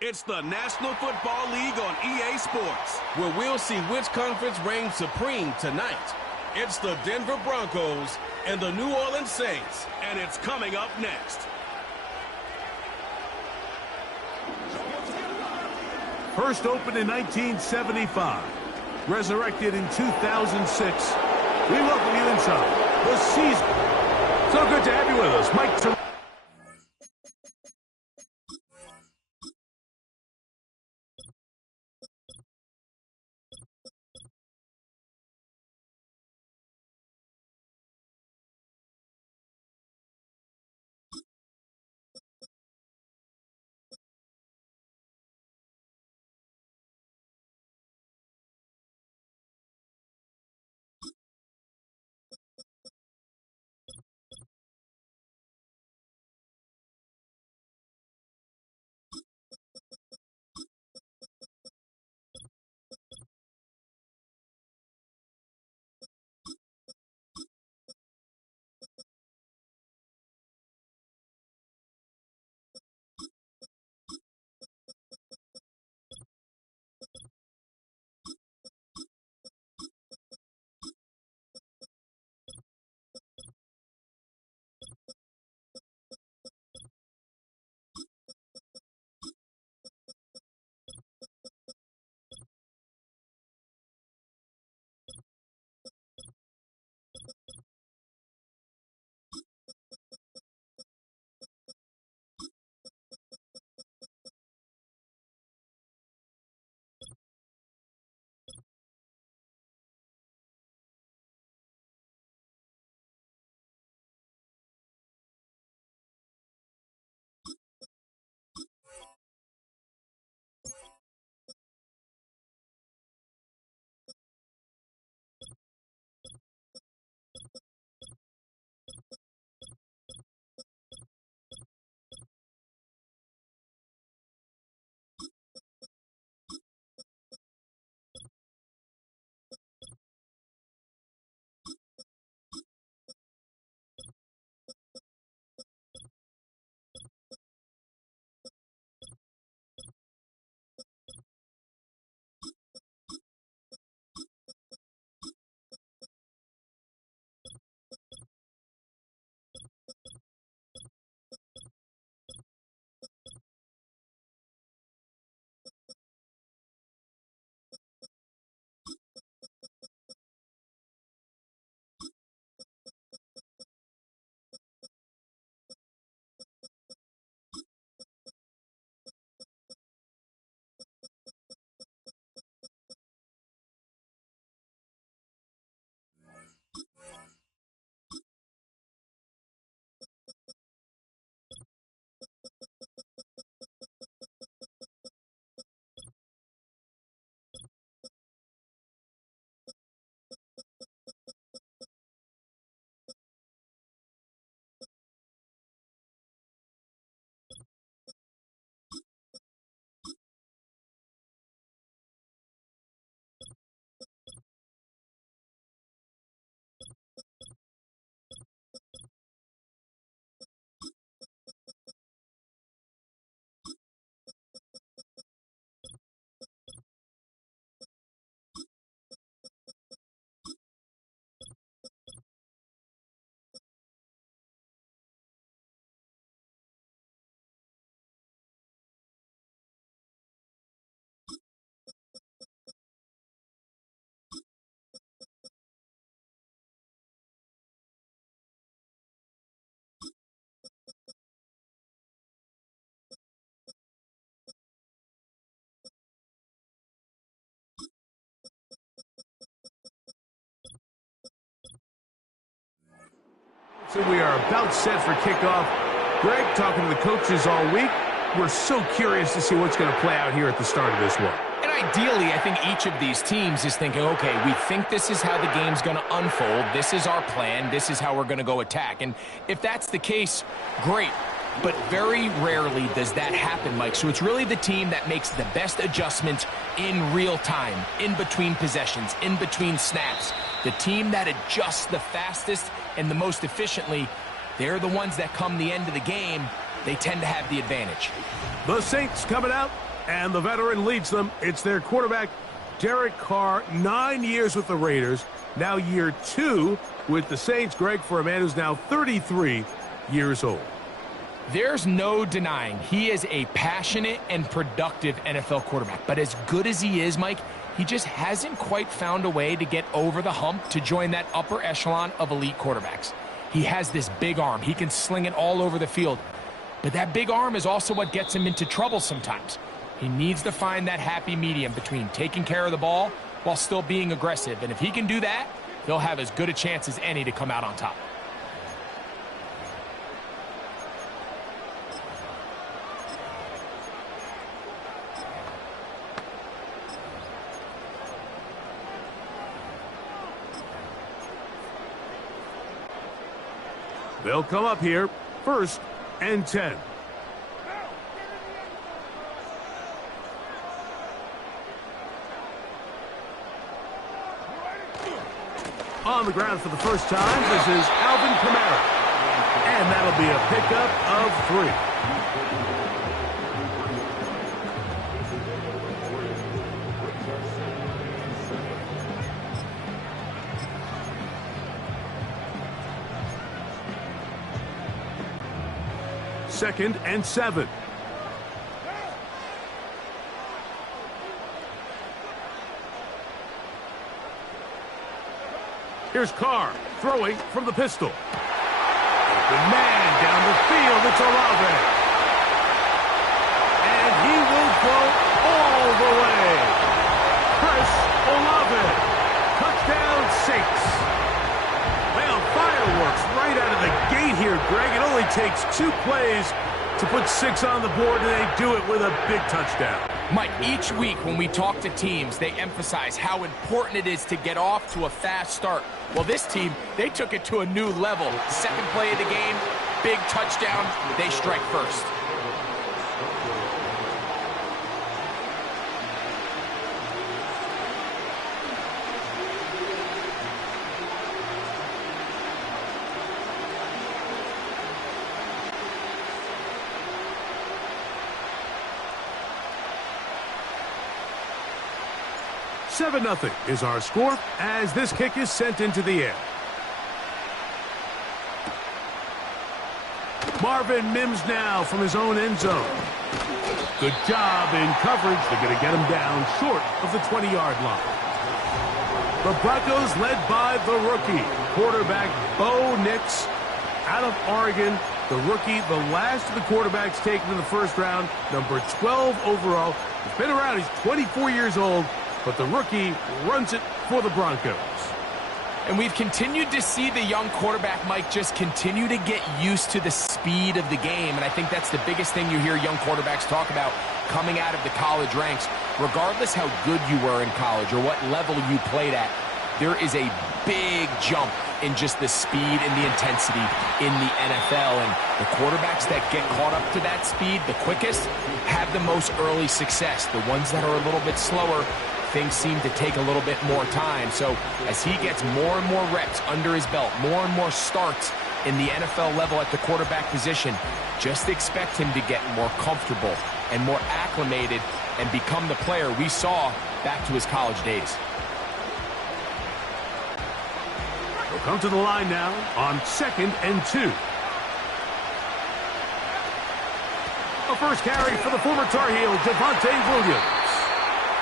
It's the National Football League on EA Sports, where we'll see which conference reigns supreme tonight. It's the Denver Broncos and the New Orleans Saints. And it's coming up next. First opened in 1975, resurrected in 2006. We welcome you inside the season. So good to have you with us, Mike. So we are about set for kickoff. Greg, talking to the coaches all week, we're so curious to see what's going to play out here at the start of this one. And ideally, I think each of these teams is thinking, okay, we think this is how the game's going to unfold. This is our plan. This is how we're going to go attack. And if that's the case, great. But very rarely does that happen, Mike. So it's really the team that makes the best adjustments in real time, in between possessions, in between snaps. The team that adjusts the fastest and the most efficiently, they're the ones that come the end of the game. they tend to have the advantage. The Saints coming out, and the veteran leads them. It's their quarterback, Derek Carr, 9 years with the Raiders, now year 2 with the Saints, Greg, for a man who's now 33 years old. There's no denying he is a passionate and productive NFL quarterback. But as good as he is, Mike, he just hasn't quite found a way to get over the hump to join that upper echelon of elite quarterbacks. He has this big arm. He can sling it all over the field. But that big arm is also what gets him into trouble sometimes. He needs to find that happy medium between taking care of the ball while still being aggressive. And if he can do that, he'll have as good a chance as any to come out on top. They'll come up here, 1st and 10. On the ground for the first time, this is Alvin Kamara. And that'll be a pickup of 3. Second and 7. Here's Carr throwing from the pistol. Open man down the field. It's Olave. And he will go all the way. Chris Olave. Touchdown Saints. Well, fireworks right out of the gate here, Greg. It only takes 2 plays to put 6 on the board, and they do it with a big touchdown. Mike, each week when we talk to teams, they emphasize how important it is to get off to a fast start. Well, this team, they took it to a new level. Second play of the game, big touchdown, they strike first. Seven 0 is our score as this kick is sent into the air. Marvin Mims now from his own end zone. Good job in coverage. They're going to get him down short of the 20-yard line. The Broncos led by the rookie, quarterback Bo Nix out of Oregon. The rookie, the last of the quarterbacks taken in the first round, number 12 overall. He's been around. He's 24 years old. But the rookie runs it for the Broncos. And we've continued to see the young quarterback, Mike, just continue to get used to the speed of the game. And I think that's the biggest thing you hear young quarterbacks talk about coming out of the college ranks. Regardless how good you were in college or what level you played at, there is a big jump in just the speed and the intensity in the NFL. And the quarterbacks that get caught up to that speed the quickest have the most early success. The ones that are a little bit slower, things seem to take a little bit more time. So as he gets more and more reps under his belt, more and more starts in the NFL level at the quarterback position, just expect him to get more comfortable and more acclimated and become the player we saw back to his college days. We'll come to the line now on 2nd and 2. The first carry for the former Tar Heel, Javonte Williams.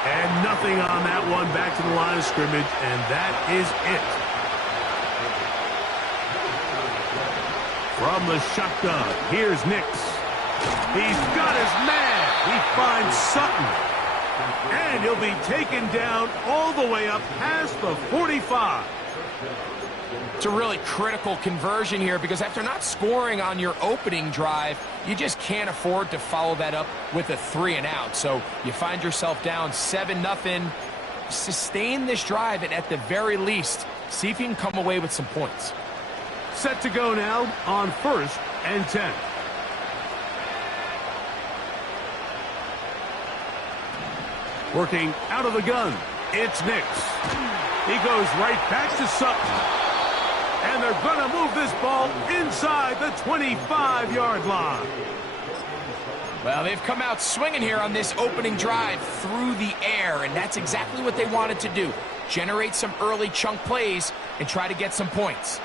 And nothing on that one, back to the line of scrimmage, and that is it. From the shotgun, here's Nix. He's got his man. He finds Sutton. And he'll be taken down all the way up past the 45. It's a really critical conversion here because after not scoring on your opening drive, you just can't afford to follow that up with a 3-and-out. So you find yourself down 7-0. Sustain this drive and at the very least, see if you can come away with some points. Set to go now on 1st and 10. Working out of the gun, it's Nix. He goes right back to Sutton. And they're going to move this ball inside the 25-yard line. Well, they've come out swinging here on this opening drive through the air, and that's exactly what they wanted to do. Generate some early chunk plays and try to get some points.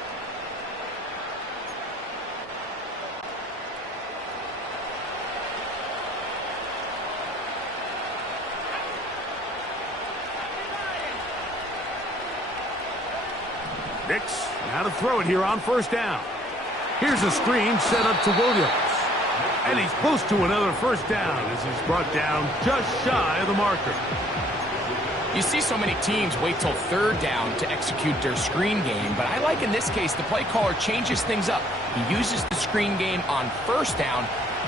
Nix, now to throw it here on first down. Here's a screen set up to Williams. And he's close to another first down as he's brought down just shy of the marker. You see so many teams wait till third down to execute their screen game, but I like in this case the play caller changes things up. He uses the screen game on first down,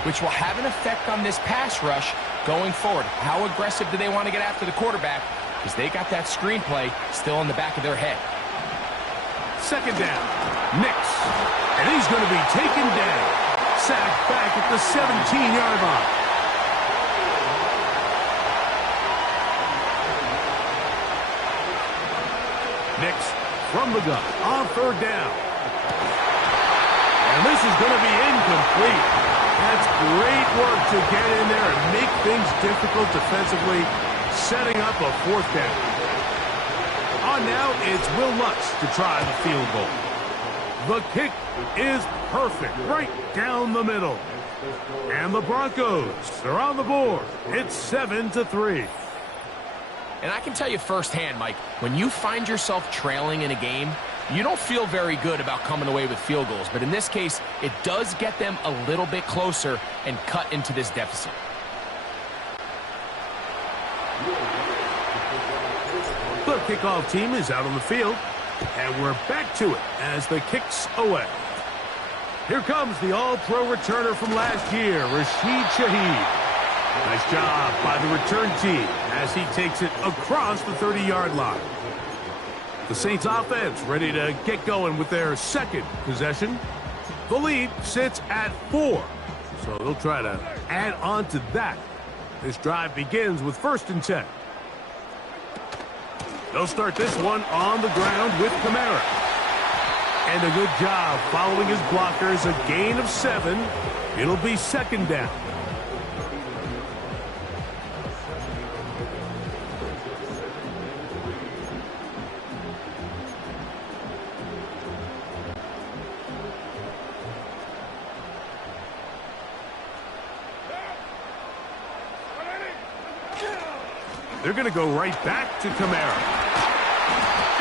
which will have an effect on this pass rush going forward. How aggressive do they want to get after the quarterback? Because they got that screen play still in the back of their head. Second down, Nix, and he's going to be taken down. Sacked back at the 17-yard line. Nix from the gun on third down. And this is going to be incomplete. That's great work to get in there and make things difficult defensively, setting up a fourth down. On now, it's Will Lutz to try the field goal. The kick is perfect, right down the middle. And the Broncos are on the board. It's 7-3. And I can tell you firsthand, Mike, when you find yourself trailing in a game, you don't feel very good about coming away with field goals. But in this case, it does get them a little bit closer and cut into this deficit. The kickoff team is out on the field, and we're back to it as the kick's away. Here comes the all-pro returner from last year, Rashid Shaheed. Nice job by the return team as he takes it across the 30-yard line. The Saints offense ready to get going with their second possession. The lead sits at 4, so they'll try to add on to that. This drive begins with 1st and 10. They'll start this one on the ground with Kamara. And a good job following his blockers, a gain of 7. It'll be 2nd down. They're going to go right back to Kamara.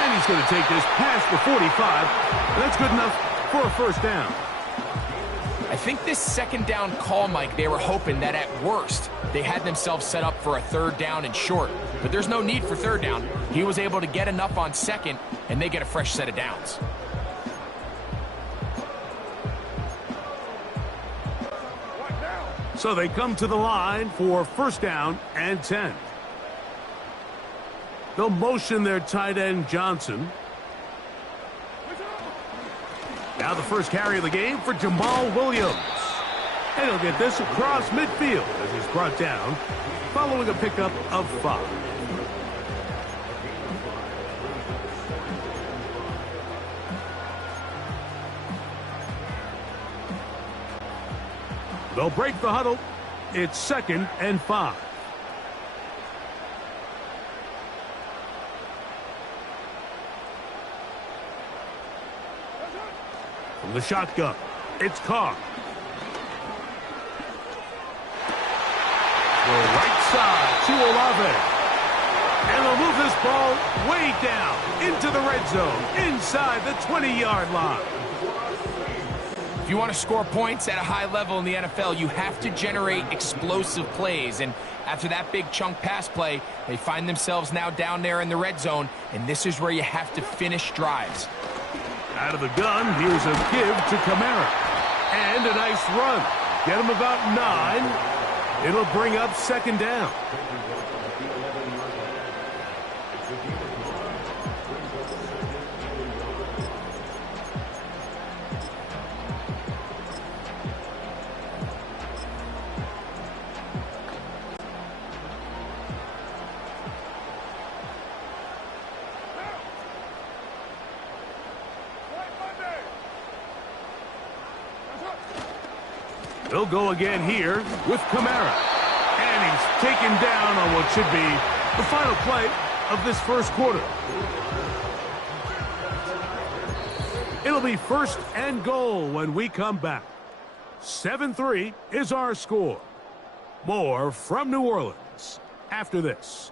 And he's going to take this past the 45. That's good enough for a first down. I think this 2nd down call, Mike, they were hoping that at worst they had themselves set up for a 3rd down and short. But there's no need for 3rd down. He was able to get enough on 2nd, and they get a fresh set of downs. So they come to the line for 1st down and 10. They'll motion their tight end, Johnson. Now the first carry of the game for Jamal Williams. And he'll get this across midfield as he's brought down following a pickup of 5. They'll break the huddle. It's 2nd and 5. From the shotgun, it's Carr. The right side to Olave. And they'll move this ball way down into the red zone, inside the 20-yard line. If you want to score points at a high level in the NFL, you have to generate explosive plays. And after that big chunk pass play, they find themselves now down there in the red zone, and this is where you have to finish drives. Out of the gun, here's a give to Kamara. And a nice run. Get him about 9. It'll bring up 2nd down. He'll go again here with Kamara. And he's taken down on what should be the final play of this first quarter. It'll be 1st and goal when we come back. 7-3 is our score. More from New Orleans after this.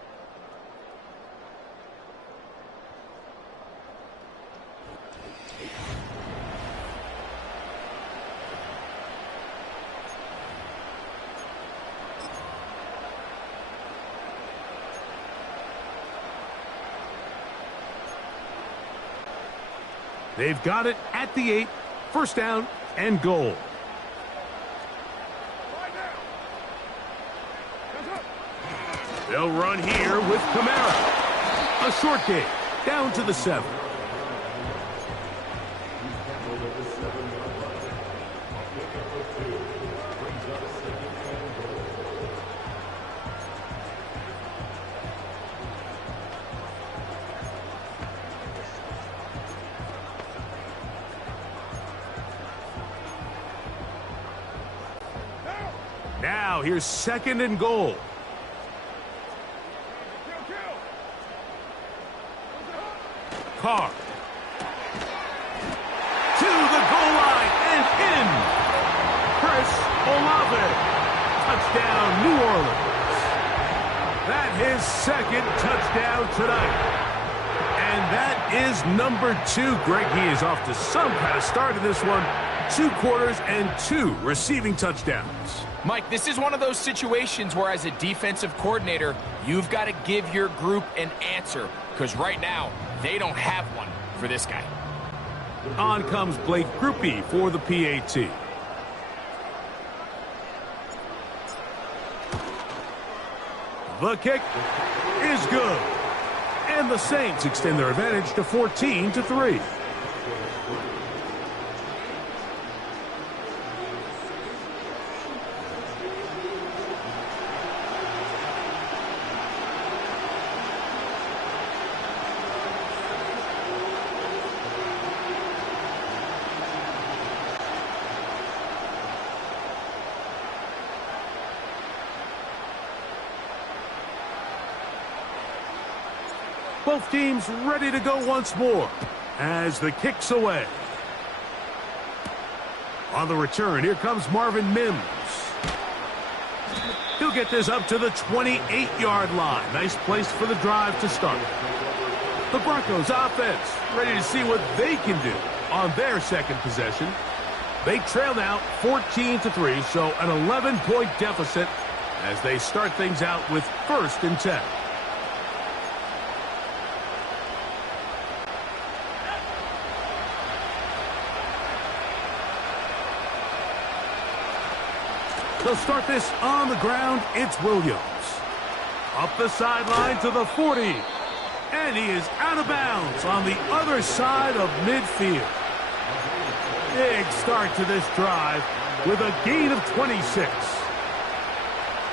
They've got it at the 8, 1st down and goal. They'll run here with Kamara. A short game, down to the 7. Now here's 2nd and goal. Carr. To the goal line and in. Chris Olave. Touchdown, New Orleans. That his 2nd touchdown tonight. And that is number 2. Greg, he is off to some kind of start in this one. 2 quarters and 2 receiving touchdowns. Mike, this is one of those situations where as a defensive coordinator, you've got to give your group an answer. Because right now, they don't have one for this guy. On comes Blake Grupe for the PAT. The kick is good. And the Saints extend their advantage to 14-3. Both teams ready to go once more as the kick's away. On the return, here comes Marvin Mims. He'll get this up to the 28-yard line. Nice place for the drive to start. The Broncos offense ready to see what they can do on their 2nd possession. They trail now 14-3, so an 11-point deficit as they start things out with 1st and 10. They'll start this on the ground. It's Williams. Up the sideline to the 40. And he is out of bounds on the other side of midfield. Big start to this drive with a gain of 26.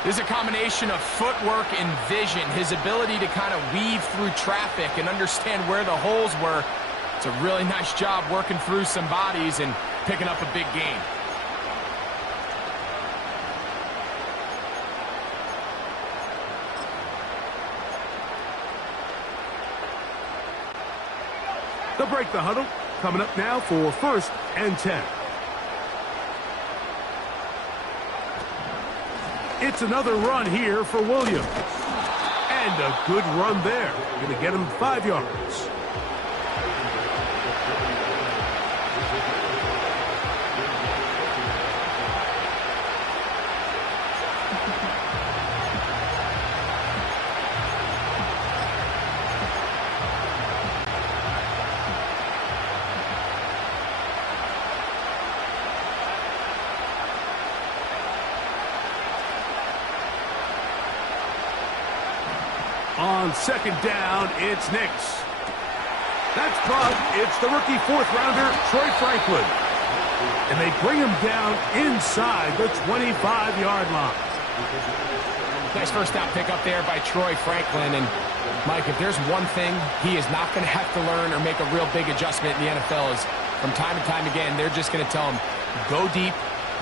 This is a combination of footwork and vision. His ability to kind of weave through traffic and understand where the holes were. It's a really nice job working through some bodies and picking up a big gain. They'll break the huddle. Coming up now for 1st and 10. It's another run here for Williams. And a good run there. Going to get him 5 yards. On 2nd down, it's Nix. That's Bug. It's the rookie 4th-rounder, Troy Franklin. And they bring him down inside the 25-yard line. Nice 1st down pickup there by Troy Franklin. And, Mike, if there's one thing he is not going to have to learn or make a real big adjustment in the NFL is from time to time again, they're just going to tell him, go deep,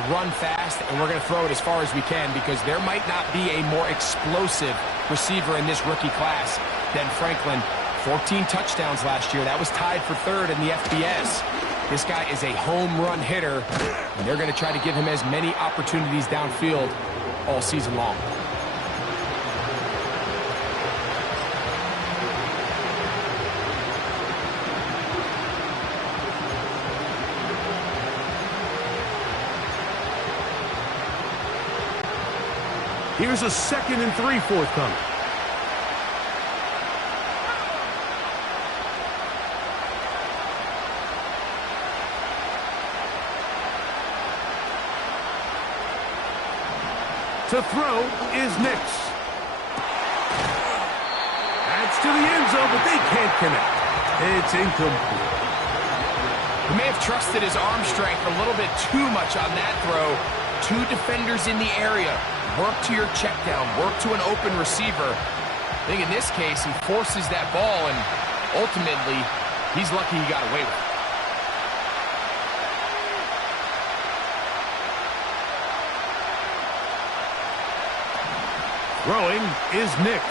run fast, and we're going to throw it as far as we can because there might not be a more explosive receiver in this rookie class than Franklin. 14 touchdowns last year. That was tied for third in the FBS. This guy is a home run hitter, and they're going to try to give him as many opportunities downfield all season long. Here's a 2nd and 3 forthcoming. To throw is Nix. That's to the end zone, but they can't connect. It's incomplete. He may have trusted his arm strength a little bit too much on that throw. 2 defenders in the area. Work to your check down. Work to an open receiver. I think in this case, he forces that ball, and ultimately, he's lucky he got away with it. Throwing is Nix.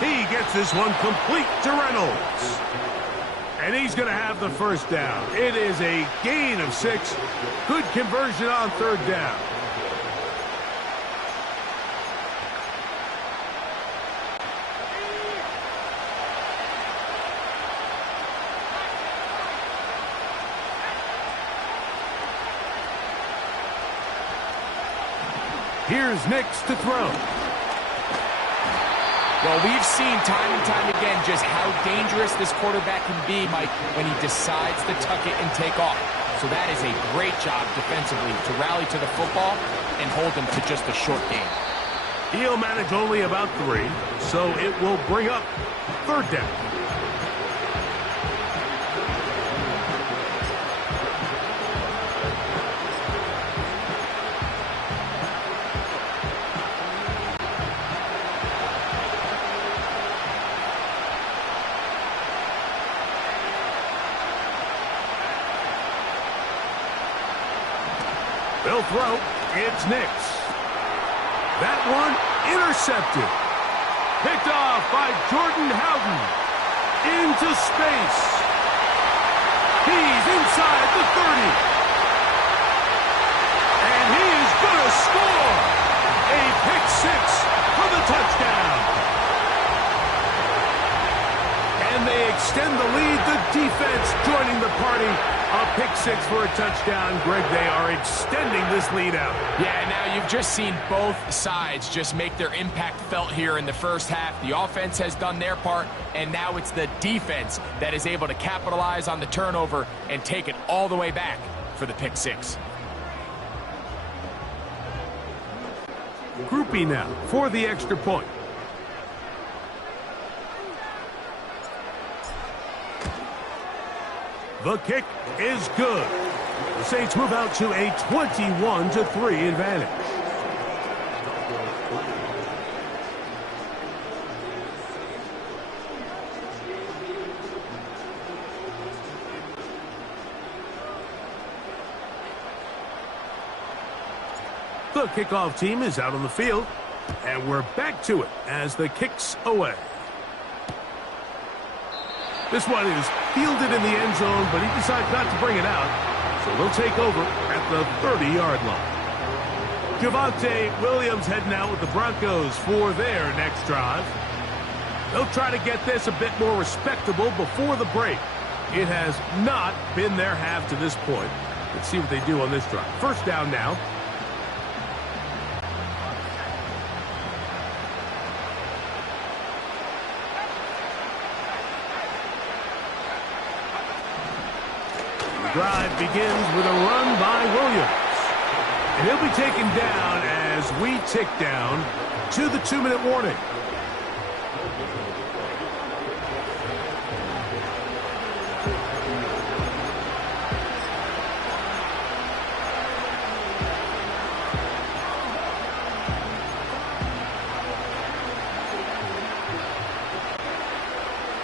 He gets this one complete to Reynolds. And he's going to have the first down. It is a gain of 6. Good conversion on 3rd down. Here's Nix to throw. Well, we've seen time and time again just how dangerous this quarterback can be, Mike, when he decides to tuck it and take off. So that is a great job defensively to rally to the football and hold him to just a short game. He'll manage only about 3, so it will bring up 3rd down. They'll throw. It's Nix. That one intercepted. Picked off by Jordan Howden. Into space. He's inside the 30. And he is going to score. A pick 6 for the touchdown. And they extend the lead. The defense joining the party. A pick 6 for a touchdown. Greg, they are extending this lead out. Yeah, now you've just seen both sides just make their impact felt here in the first half. The offense has done their part, and now it's the defense that is able to capitalize on the turnover and take it all the way back for the pick 6. Groupie now for the extra point. The kick is good. The Saints move out to a 21-3 advantage. The kickoff team is out on the field, and we're back to it as the kick's away. This one is fielded in the end zone, but he decides not to bring it out, so they'll take over at the 30-yard line. Javonte Williams heading out with the Broncos for their next drive. They'll try to get this a bit more respectable before the break. It has not been their half to this point. Let's see what they do on this drive. First down now. Drive begins with a run by Williams. And he'll be taken down as we tick down to the 2-minute warning.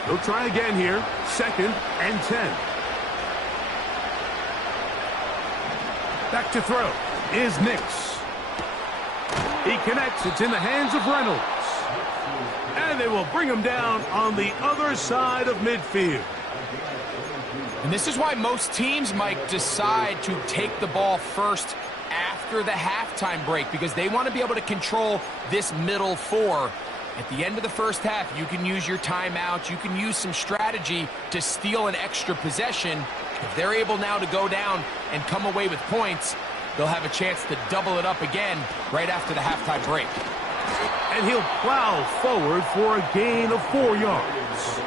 They'll try again here. 2nd and 10. Back to throw is Nix. He connects. It's in the hands of Reynolds. And they will bring him down on the other side of midfield. And this is why most teams, Mike, decide to take the ball first after the halftime break, because they want to be able to control this middle four. At the end of the first half, you can use your timeout. You can use some strategy to steal an extra possession. If they're able now to go down and come away with points, they'll have a chance to double it up again right after the halftime break. And he'll plow forward for a gain of 4 yards.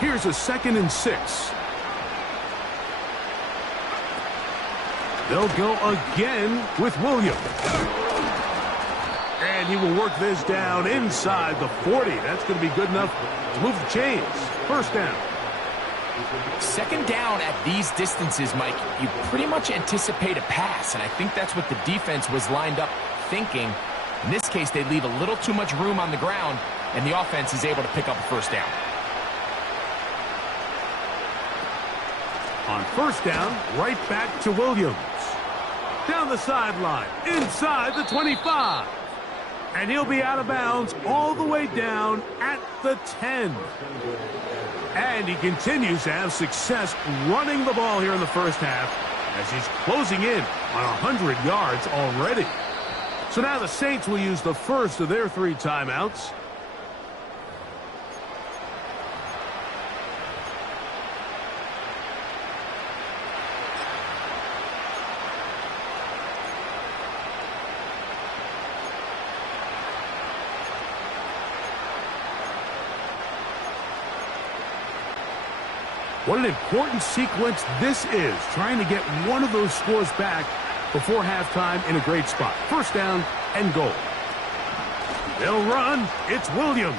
Here's a 2nd and 6. They'll go again with Williams. And he will work this down inside the 40. That's going to be good enough to move the chains. First down. 2nd down at these distances, Mike, you pretty much anticipate a pass, and I think that's what the defense was lined up thinking. In this case, they leave a little too much room on the ground, and the offense is able to pick up a first down. On first down, right back to Williams. Down the sideline, inside the 25. And he'll be out of bounds all the way down at the 10. And he continues to have success running the ball here in the first half as he's closing in on 100 yards already. So now the Saints will use the first of their 3 timeouts. What an important sequence this is, trying to get one of those scores back before halftime in a great spot. First down and goal. They'll run. It's Williams.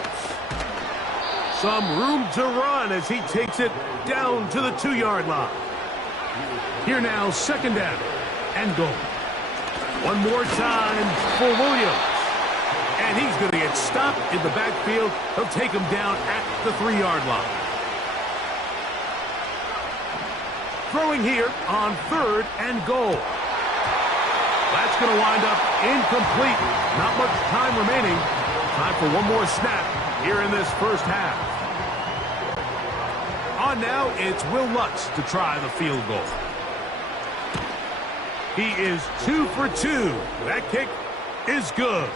Some room to run as he takes it down to the 2-yard line. Here now, 2nd down and goal. One more time for Williams. And he's going to get stopped in the backfield. He'll take him down at the 3-yard line. Throwing here on 3rd and goal. That's going to wind up incomplete. Not much time remaining. Time for one more snap here in this first half. On now, it's Will Lutz to try the field goal. He is 2 for 2. That kick is good.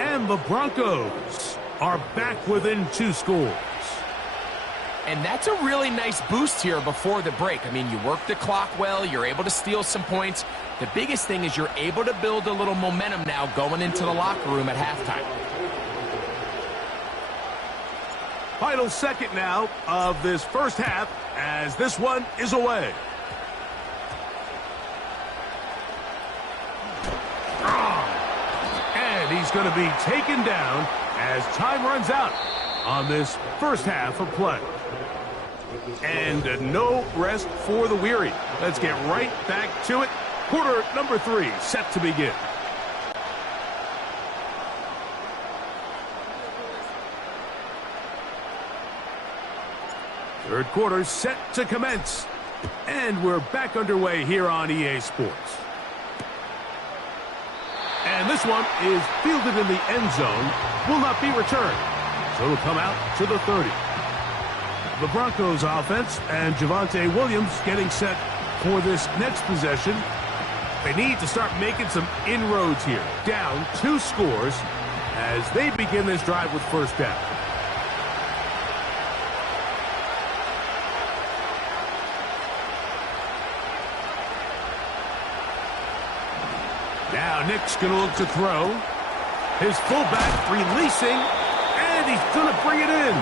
And the Broncos are back within 2 scores. And that's a really nice boost here before the break. I mean, you work the clock well. You're able to steal some points. The biggest thing is you're able to build a little momentum now going into the locker room at halftime. Final second now of this first half as this one is away. And he's going to be taken down as time runs out on this first half of play. And no rest for the weary. Let's get right back to it. Quarter number 3 set to begin. Third quarter set to commence. And we're back underway here on EA Sports. And this one is fielded in the end zone. Will not be returned. So it'll come out to the 30. The Broncos offense and Javonte Williams getting set for this next possession. They need to start making some inroads here. Down 2 scores as they begin this drive with first down. Now Nick's going to look to throw. His fullback releasing, and he's going to bring it in.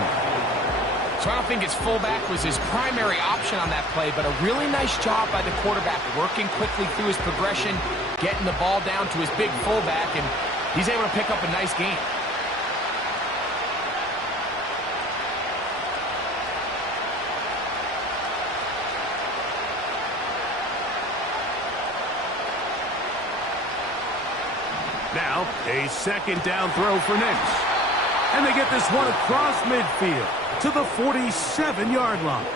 So I don't think his fullback was his primary option on that play, but a really nice job by the quarterback working quickly through his progression, getting the ball down to his big fullback, and he's able to pick up a nice gain. Now, a second down throw for Knicks. And they get this one across midfield to the 47-yard line.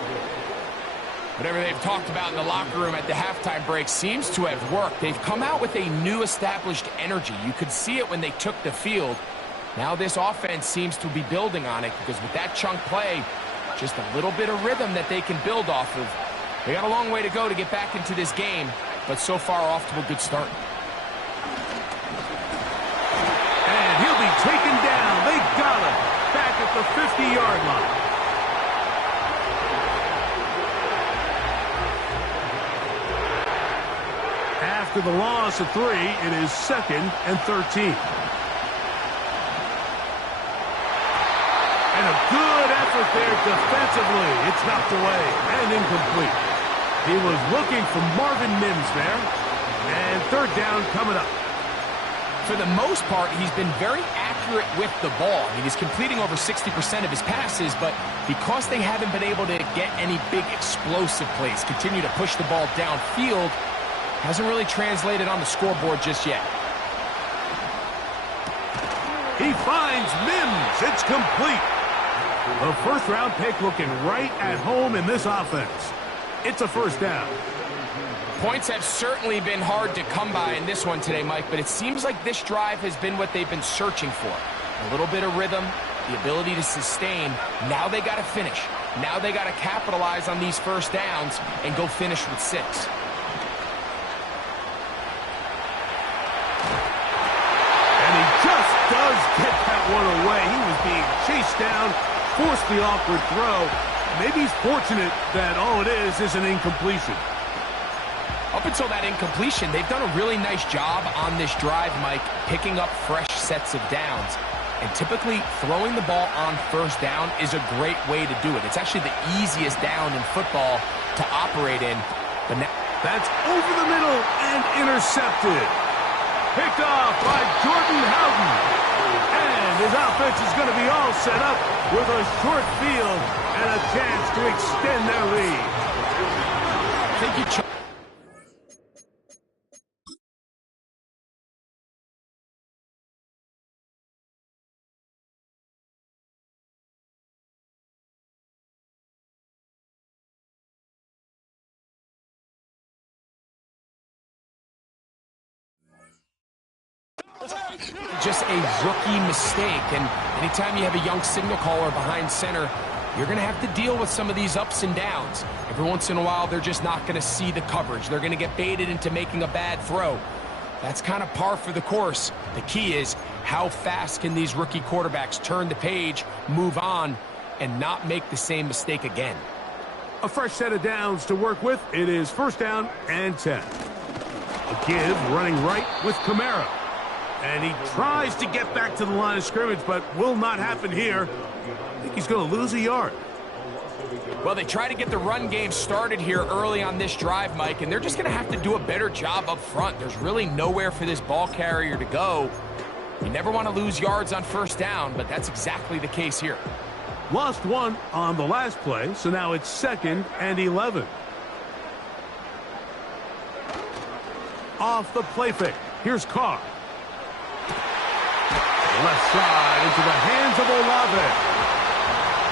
Whatever they've talked about in the locker room at the halftime break seems to have worked. They've come out with a new established energy. You could see it when they took the field. Now this offense seems to be building on it because with that chunk play, just a little bit of rhythm that they can build off of. They got a long way to go to get back into this game, but so far off to a good start. And he'll be taken down. They got him back at the 50-yard line. After the loss of 3, it is 2nd and 13. And a good effort there defensively. It's knocked away and incomplete. He was looking for Marvin Mims there. And 3rd down coming up. For the most part, he's been very accurate with the ball. I mean, he's completing over 60% of his passes, but because they haven't been able to get any big explosive plays, continue to push the ball downfield, hasn't really translated on the scoreboard just yet. He finds Mims. It's complete. A first-round pick looking right at home in this offense. It's a 1st down. Points have certainly been hard to come by in this one today, Mike, but it seems like this drive has been what they've been searching for. A little bit of rhythm, the ability to sustain. Now they got to finish. Now they got to capitalize on these 1st downs and go finish with 6. Does get that one away. He was being chased down, forced the awkward throw. Maybe he's fortunate that all it is an incompletion. Up until that incompletion, they've done a really nice job on this drive, Mike, picking up fresh sets of downs. And typically, throwing the ball on 1st down is a great way to do it. It's actually the easiest down in football to operate in. But now that's over the middle and intercepted. Picked off by Jordan Howden. And his offense is going to be all set up with a short field and a chance to extend their lead. Thank you, just a rookie mistake, and anytime you have a young signal caller behind center, you're going to have to deal with some of these ups and downs. Every once in a while, they're just not going to see the coverage. They're going to get baited into making a bad throw. That's kind of par for the course. The key is how fast can these rookie quarterbacks turn the page, move on, and not make the same mistake again. A fresh set of downs to work with. It is 1st down and 10. A give running right with Kamara. And he tries to get back to the line of scrimmage, but will not happen here. I think he's going to lose a yard. Well, they try to get the run game started here early on this drive, Mike, and they're just going to have to do a better job up front. There's really nowhere for this ball carrier to go. You never want to lose yards on 1st down, but that's exactly the case here. Lost 1 on the last play, so now it's 2nd and 11. Off the play fake. Here's Carr. Left side into the hands of Olave.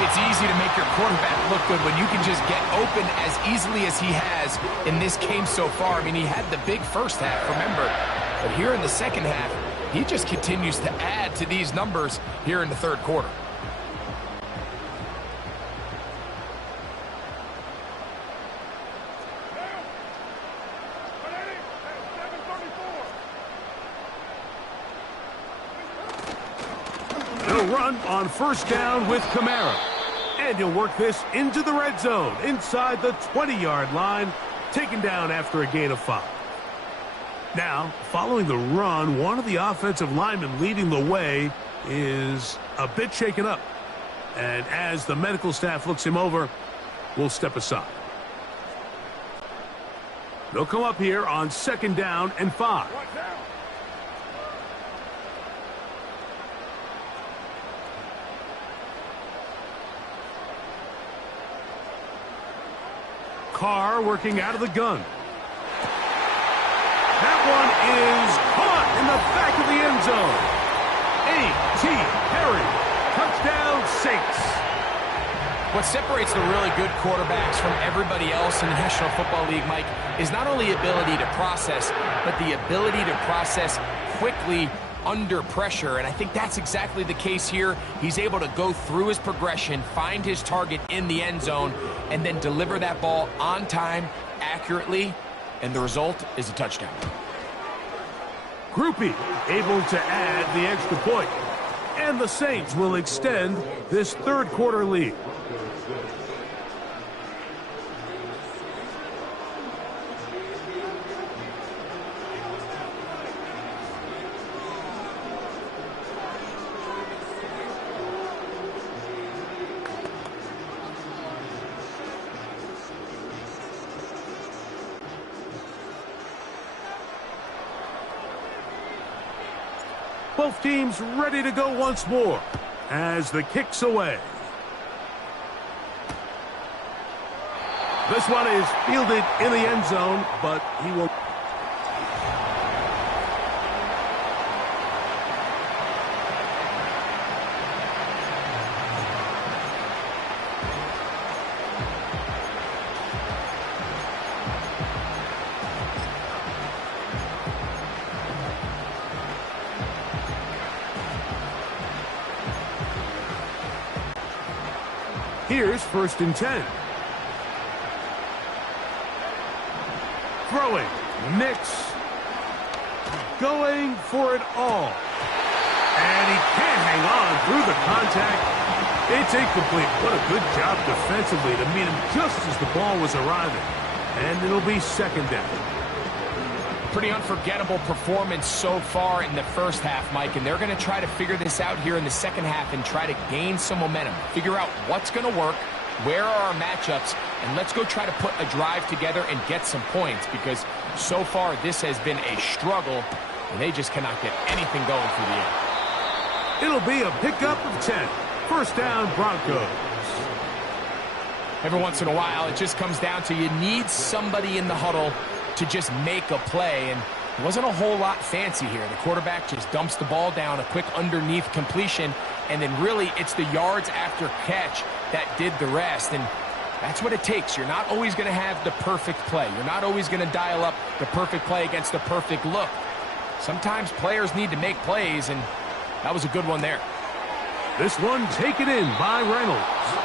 It's easy to make your quarterback look good when you can just get open as easily as he has in this game so far. I mean, he had the big 1st half, remember. But here in the 2nd half, he just continues to add to these numbers here in the 3rd quarter. Run on 1st down with Kamara. And he'll work this into the red zone, inside the 20-yard line, taken down after a gain of 5. Now, following the run, one of the offensive linemen leading the way is a bit shaken up. And as the medical staff looks him over, we'll step aside. They'll come up here on 2nd down and 5. Carr working out of the gun. That one is caught, and in the back of the end zone. A.T. Perry. Touchdown, Saints. What separates the really good quarterbacks from everybody else in the National Football League, Mike, is not only ability to process, but the ability to process quickly under pressure, and I think that's exactly the case here. He's able to go through his progression, find his target in the end zone, and then deliver that ball on time, accurately, and the result is a touchdown. Groupie able to add the extra point, and the Saints will extend this third quarter lead. Both teams ready to go once more as the kick's away. This one is fielded in the end zone, but he will. Here's 1st and 10. Throwing. Nix. Going for it all. And he can't hang on through the contact. It's incomplete. What a good job defensively to meet him just as the ball was arriving. And it'll be 2nd down. Pretty unforgettable performance so far in the first half, Mike, and they're going to try to figure this out here in the second half and try to gain some momentum, figure out what's going to work, where are our matchups, and let's go try to put a drive together and get some points, because so far this has been a struggle, and they just cannot get anything going through the air. It'll be a pickup of 10. 1st down, Broncos. Every once in a while, it just comes down to you need somebody in the huddle to just make a play, and it wasn't a whole lot fancy here. The quarterback just dumps the ball down, a quick underneath completion, and then really it's the yards after catch that did the rest, and that's what it takes. You're not always going to have the perfect play. You're not always going to dial up the perfect play against the perfect look. Sometimes players need to make plays, and that was a good one there. This one taken in by Reynolds.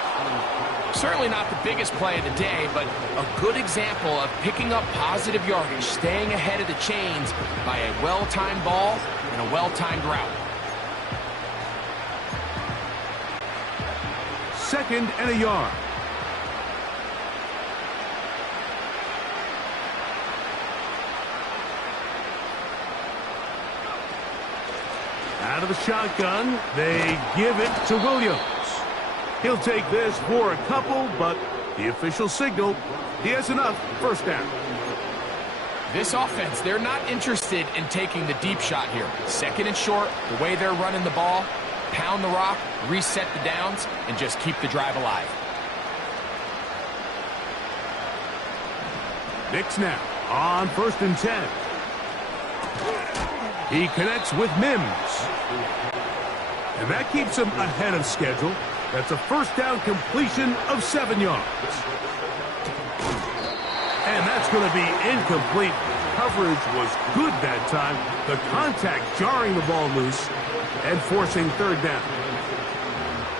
Certainly not the biggest play of the day, but a good example of picking up positive yardage, staying ahead of the chains by a well-timed ball and a well-timed route. 2nd and a yard. Out of the shotgun, they give it to Williams. He'll take this for a couple, but the official signal, he has enough. 1st down. This offense, they're not interested in taking the deep shot here. 2nd and short, the way they're running the ball, pound the rock, reset the downs, and just keep the drive alive. Nix now on 1st and 10. He connects with Mims. And that keeps him ahead of schedule. That's a 1st down completion of 7 yards. And that's going to be incomplete. Coverage was good that time. The contact jarring the ball loose and forcing 3rd down.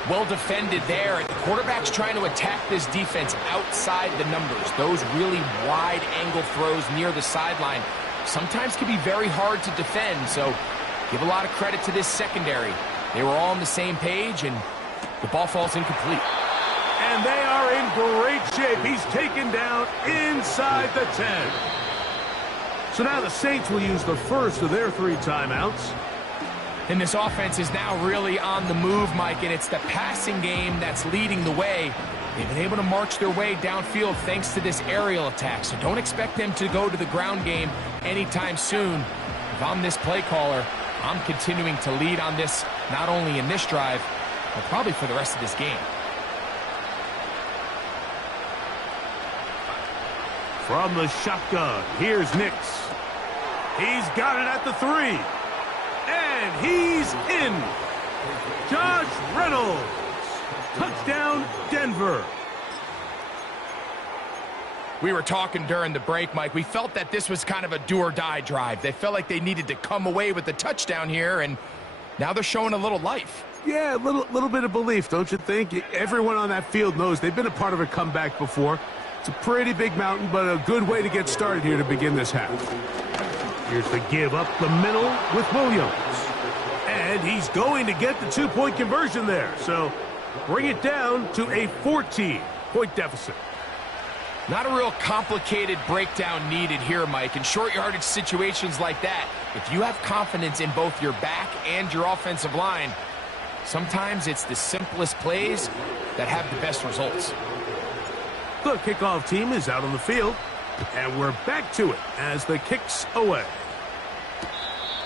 Well defended there. The quarterback's trying to attack this defense outside the numbers. Those really wide angle throws near the sideline sometimes can be very hard to defend. So give a lot of credit to this secondary. They were all on the same page, and the ball falls incomplete. And they are in great shape. He's taken down inside the 10. So now the Saints will use the first of their 3 timeouts. And this offense is now really on the move, Mike, and it's the passing game that's leading the way. They've been able to march their way downfield thanks to this aerial attack, so don't expect them to go to the ground game anytime soon. If I'm this play caller, I'm continuing to lead on this, not only in this drive, but probably for the rest of this game. From the shotgun, here's Nix. He's got it at the 3. And he's in. Josh Reynolds. Touchdown, Denver. We were talking during the break, Mike. We felt that this was kind of a do-or-die drive. They felt like they needed to come away with the touchdown here, and now they're showing a little life. Yeah, a little bit of belief, don't you think? Everyone on that field knows they've been a part of a comeback before. It's a pretty big mountain, but a good way to get started here to begin this half. Here's the give up the middle with Williams. And he's going to get the 2-point conversion there. So bring it down to a 14-point deficit. Not a real complicated breakdown needed here, Mike. In short yardage situations like that, if you have confidence in both your back and your offensive line, sometimes it's the simplest plays that have the best results. The kickoff team is out on the field, and we're back to it as the kick's away.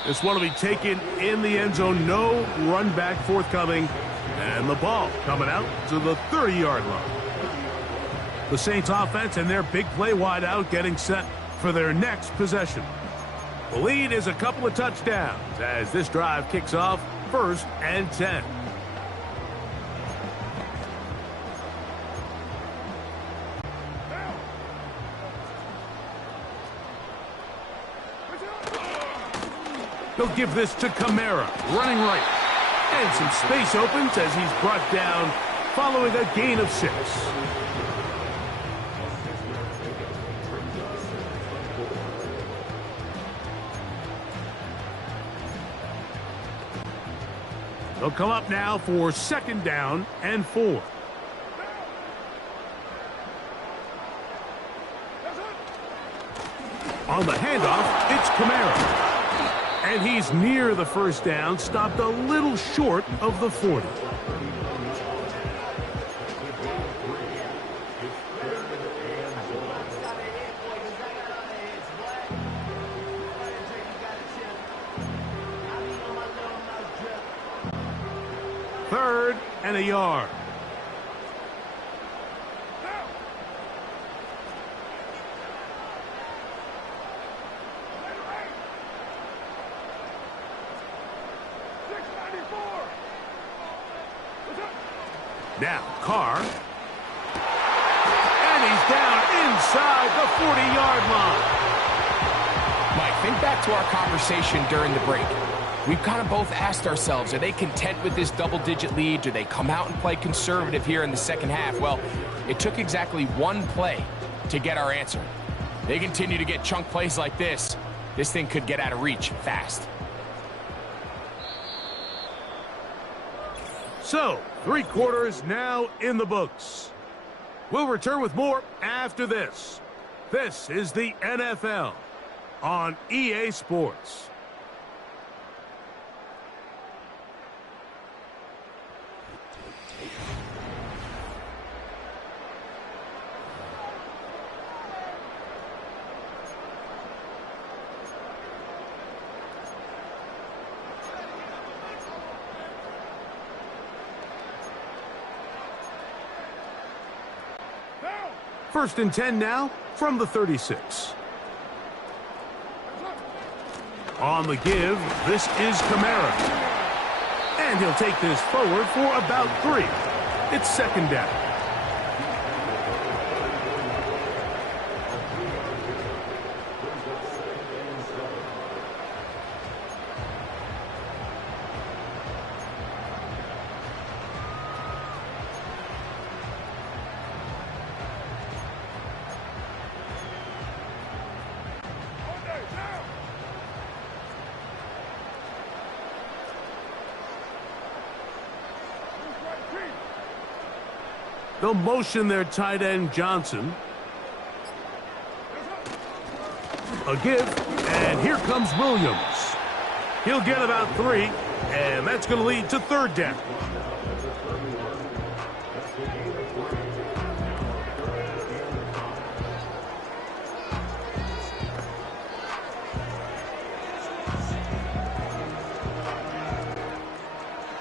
This one will be taken in the end zone. No run back forthcoming, and the ball coming out to the 30-yard line. The Saints offense and their big play wide out getting set for their next possession. The lead is a couple of touchdowns as this drive kicks off 1st and 10. They'll give this to Kamara, running right. And some space opens as he's brought down following a gain of 6. They'll come up now for 2nd down and 4. On the handoff, it's Kamara. And he's near the 1st down, stopped a little short of the 40. Third and a yard. Now, Carr. And he's down inside the 40-yard line. Mike, think back to our conversation during the break. We've kind of both asked ourselves, are they content with this double-digit lead? Do they come out and play conservative here in the second half? Well, it took exactly one play to get our answer. They continue to get chunk plays like this. This thing could get out of reach fast. So, 3 quarters now in the books. We'll return with more after this. This is the NFL on EA Sports. First and 10 now from the 36. On the give, this is Kamara. And he'll take this forward for about 3. It's 2nd down. They'll motion their tight end, Johnson. A give, and here comes Williams. He'll get about 3, and that's going to lead to 3rd down.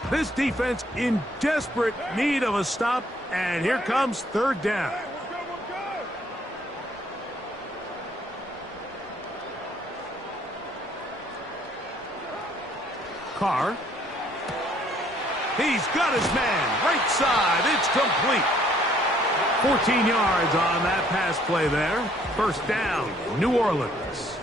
This defense in desperate need of a stop, and here comes 3rd down. Carr. He's got his man. Right side. It's complete. 14 yards on that pass play there. First down, New Orleans.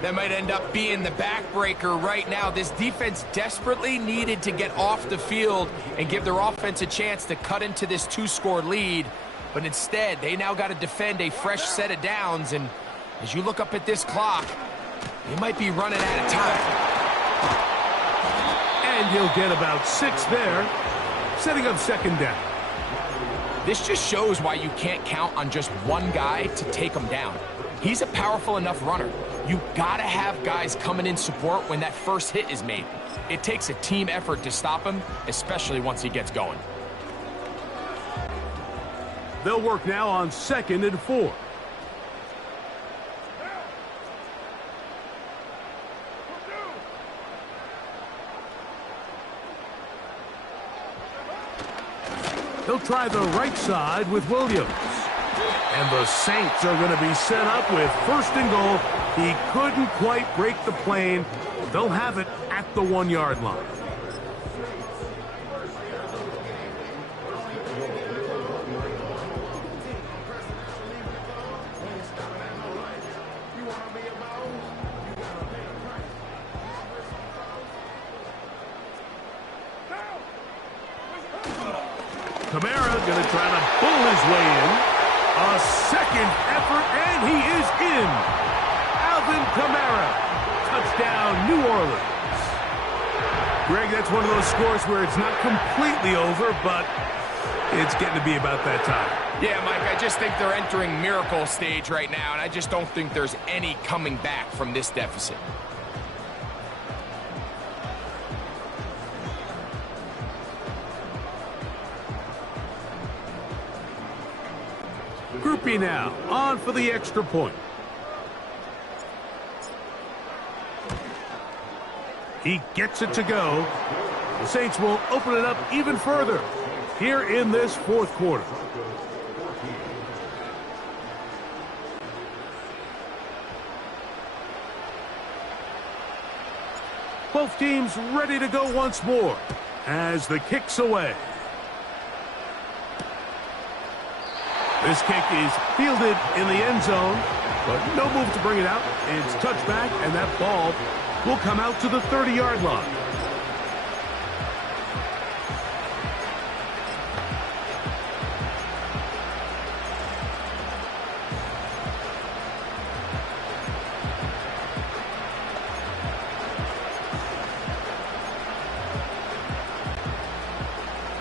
That might end up being the backbreaker right now. This defense desperately needed to get off the field and give their offense a chance to cut into this 2-score lead. But instead, they now got to defend a fresh set of downs. And as you look up at this clock, they might be running out of time. And he'll get about 6 there, setting up second down. This just shows why you can't count on just one guy to take him down. He's a powerful enough runner. You gotta have guys coming in support when that first hit is made. It takes a team effort to stop him, especially once he gets going. They'll work now on 2nd and 4. They'll try the right side with Williams. And the Saints are going to be set up with 1st and goal. He couldn't quite break the plane. They'll have it at the 1-yard line. Kamara going to try to pull his way in. A second effort, and he is in. Alvin Kamara. Touchdown, New Orleans. Greg, that's one of those scores where it's not completely over, but it's getting to be about that time. Yeah, Mike, I just think they're entering miracle stage right now, and I just don't think there's any coming back from this deficit. Groupie now, on for the extra point. He gets it to go. The Saints will open it up even further here in this 4th quarter. Both teams ready to go once more as the kick's away. This kick is fielded in the end zone, but no move to bring it out. It's touchback, and that ball will come out to the 30-yard line.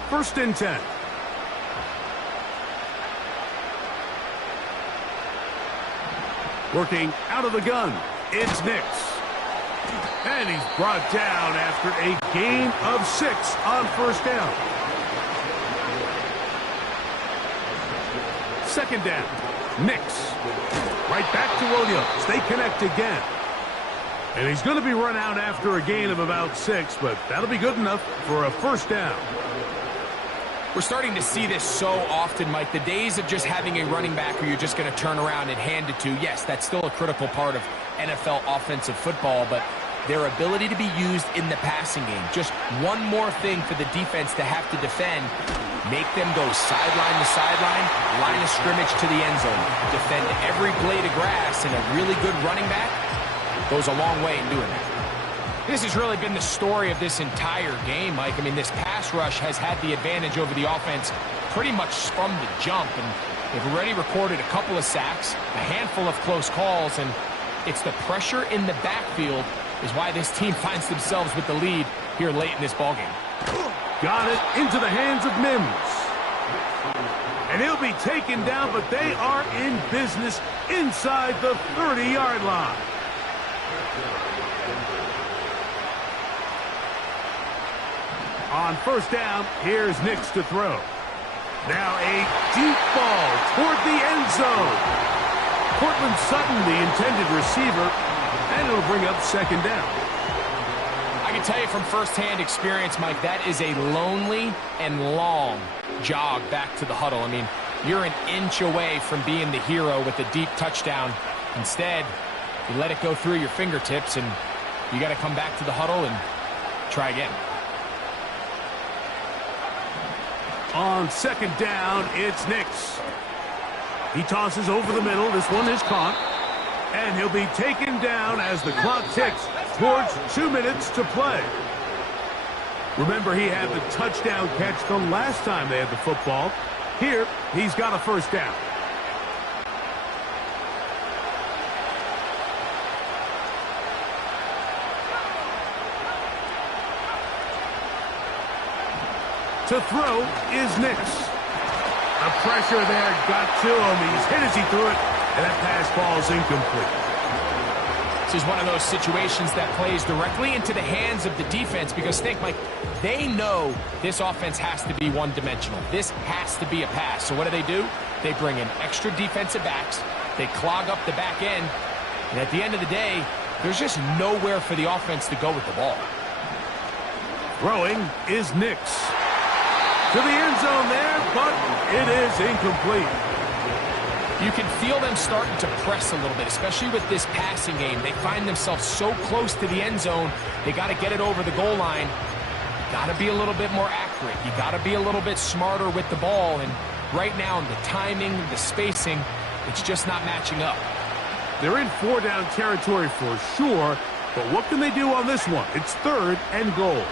First and 10. Working out of the gun, it's Nix. And he's brought down after a gain of 6 on 1st down. 2nd down, Nix. Right back to Williams. They connect again. And he's going to be run out after a gain of about 6, but that'll be good enough for a 1st down. We're starting to see this so often, Mike. The days of just having a running back who you're just going to turn around and hand it to, yes, that's still a critical part of NFL offensive football, but their ability to be used in the passing game. Just one more thing for the defense to have to defend. Make them go sideline to sideline, line of scrimmage to the end zone. Defend every blade of grass, and a really good running back goes a long way in doing that. This has really been the story of this entire game, Mike. I mean, this pass rush has had the advantage over the offense pretty much from the jump, and they've already recorded a couple of sacks, a handful of close calls, and it's the pressure in the backfield is why this team finds themselves with the lead here late in this ballgame. Got it into the hands of Mims. And he'll be taken down, but they are in business inside the 30-yard line. On 1st down, here's Nix to throw. Now a deep ball toward the end zone. Cortland Sutton, the intended receiver, and it'll bring up 2nd down. I can tell you from firsthand experience, Mike, that is a lonely and long jog back to the huddle. I mean, you're an inch away from being the hero with a deep touchdown. Instead, you let it go through your fingertips, and you got to come back to the huddle and Try again. On second down, it's Nix. He tosses over the middle. This one is caught. And he'll be taken down as the clock ticks towards 2 minutes to play. Remember, he had the touchdown catch the last time they had the football. Here, he's got a first down. To throw is Nix. The pressure there got to him. He's hit as he threw it, and that pass ball's incomplete. This is one of those situations that plays directly into the hands of the defense because think, Mike, they know this offense has to be one-dimensional. This has to be a pass. So what do? They bring in extra defensive backs. They clog up the back end. And at the end of the day, there's just nowhere for the offense to go with the ball. Throwing is Nix. To the end zone there, but it is incomplete. You can feel them starting to press a little bit, especially with this passing game. They find themselves so close to the end zone, they got to get it over the goal line. You got to be a little bit more accurate. You got to be a little bit smarter with the ball. And right now, the timing, the spacing, it's just not matching up. They're in 4-down territory for sure, but what can they do on this one? It's 3rd and goal.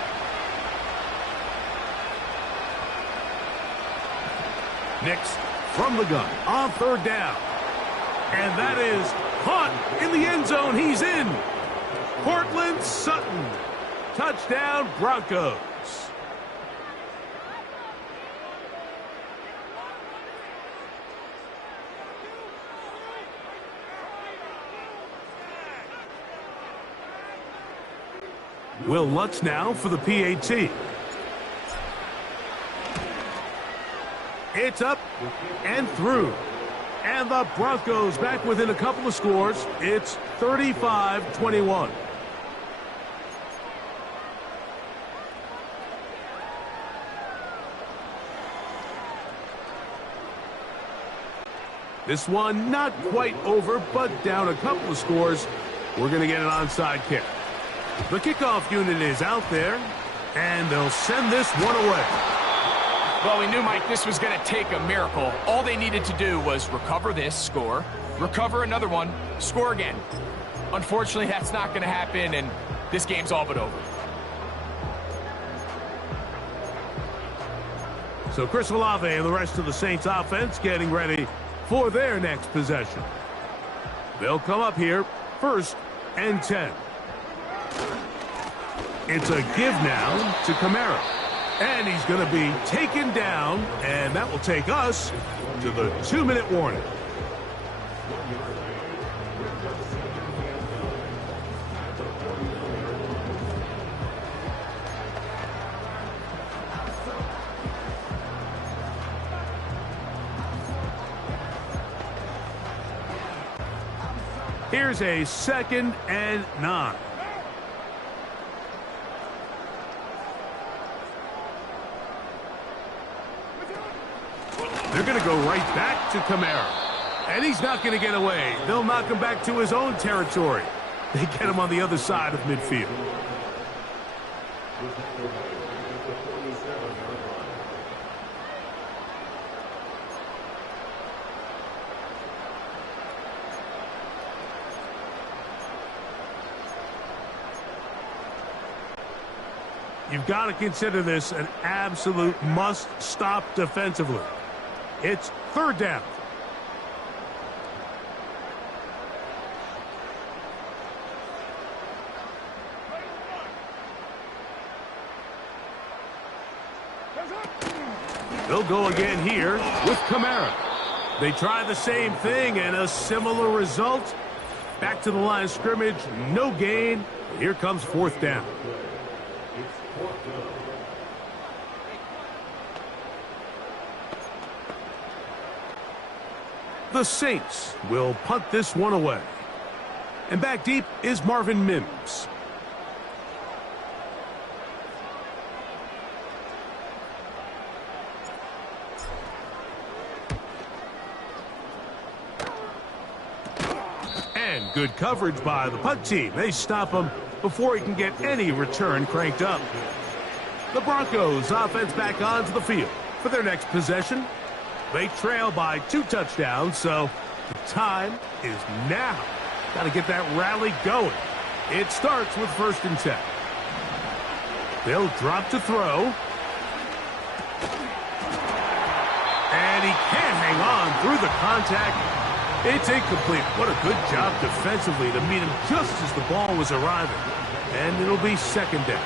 Nix from the gun on 3rd down. And that is caught in the end zone. He's in. Cortland Sutton. Touchdown, Broncos. Will Lutz now for the PAT. It's up and through. And the Broncos back within a couple of scores. It's 35-21. This one not quite over, but down a couple of scores. We're going to get an onside kick. The kickoff unit is out there, and they'll send this one away. Well, we knew, Mike, this was going to take a miracle. All they needed to do was recover this, score, recover another one, score again. Unfortunately, that's not going to happen, and this game's all but over. So Chris Olave and the rest of the Saints offense getting ready for their next possession. They'll come up here, 1st and 10. It's a give now to Kamara. And he's going to be taken down, and that will take us to the 2-minute warning. Here's a 2nd and 9. They're going to go right back to Kamara. And he's not going to get away. They'll knock him back to his own territory. They get him on the other side of midfield. You've got to consider this an absolute must-stop defensively. It's 3rd down. They'll go again here with Kamara. They try the same thing and a similar result. Back to the line of scrimmage, no gain. Here comes 4th down. The Saints will punt this one away. And back deep is Marvin Mims. And good coverage by the punt team. They stop him before he can get any return cranked up. The Broncos offense back onto the field for their next possession. They trail by 2 touchdowns, so the time is now. Got to get that rally going. It starts with 1st and 10. They'll drop to throw. And he can't hang on through the contact. It's incomplete. What a good job defensively to meet him just as the ball was arriving. And it'll be 2nd down.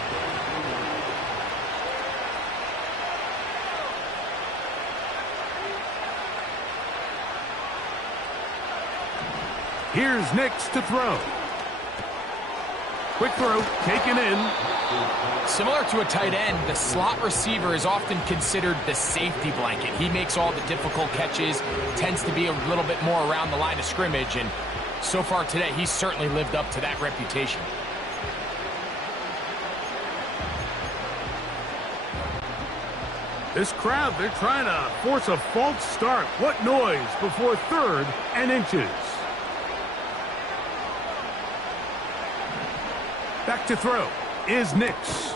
Here's Nix to throw. Quick throw, taken in. Similar to a tight end, the slot receiver is often considered the safety blanket. He makes all the difficult catches, tends to be a little bit more around the line of scrimmage, and so far today, he's certainly lived up to that reputation. This crowd, they're trying to force a false start. What noise before 3rd and inches. Back to throw is Nix.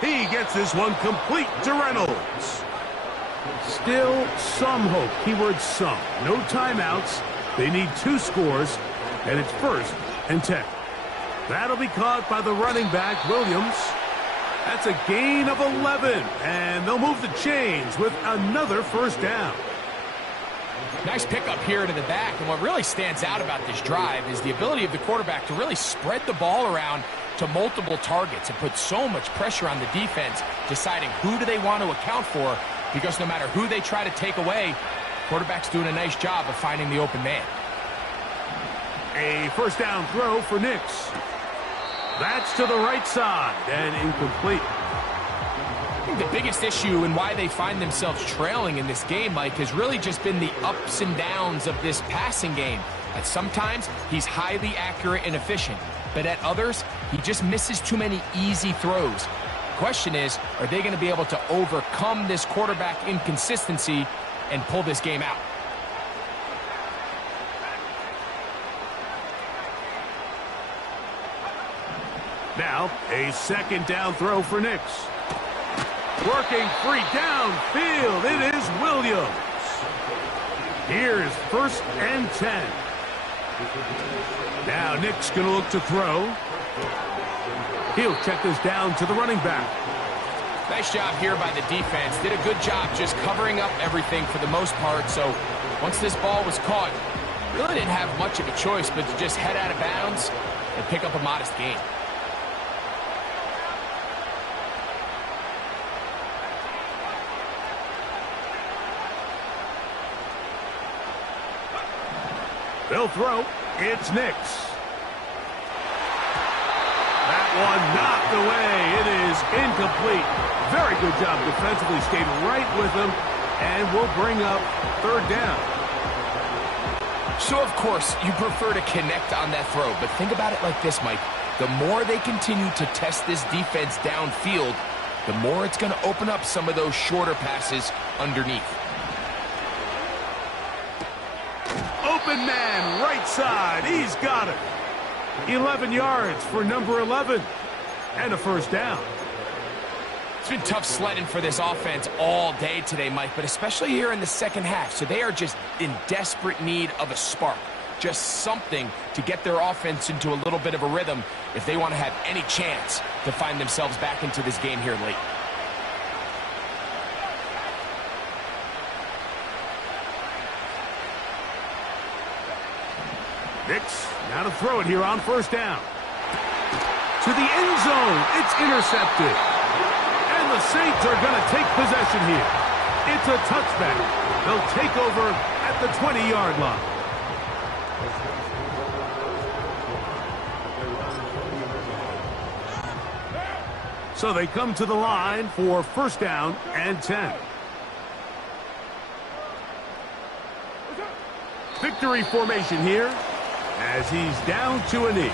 He gets this one complete to Reynolds. Still some hope. Keyword some. No timeouts. They need 2 scores, and it's 1st and 10. That'll be caught by the running back, Williams. That's a gain of 11, and they'll move the chains with another 1st down. Nice pickup here to the back, and what really stands out about this drive is the ability of the quarterback to really spread the ball around to multiple targets and put so much pressure on the defense, deciding who do they want to account for, because no matter who they try to take away, quarterback's doing a nice job of finding the open man. A 1st down throw for Nix. That's to the right side and incomplete. I think the biggest issue and why they find themselves trailing in this game, Mike, has really just been the ups and downs of this passing game. At sometimes, he's highly accurate and efficient, but at others, he just misses too many easy throws. The question is, are they going to be able to overcome this quarterback inconsistency and pull this game out? Now, a 2nd down throw for Nix. Working free downfield, it is Williams. Here's 1st and 10. Now Nix going to look to throw. He'll check this down to the running back. Nice job here by the defense. Did a good job just covering up everything for the most part. So once this ball was caught, really didn't have much of a choice but to just head out of bounds and pick up a modest gain. They'll throw. It's Nix. That one knocked away. It is incomplete. Very good job defensively. Stayed right with him. And will bring up 3rd down. So, of course, you prefer to connect on that throw. But think about it like this, Mike. The more they continue to test this defense downfield, the more it's going to open up some of those shorter passes underneath. Open man, right side. He's got it. 11 yards for number 11. And a 1st down. It's been tough sledding for this offense all day today, Mike, but especially here in the 2nd half. So they are just in desperate need of a spark. Just something to get their offense into a little bit of a rhythm if they want to have any chance to find themselves back into this game here late. Nix now to throw it here on 1st down. To the end zone. It's intercepted. And the Saints are going to take possession here. It's a touchback. They'll take over at the 20-yard line. So they come to the line for 1st down and 10. Victory formation here as he's down to a knee.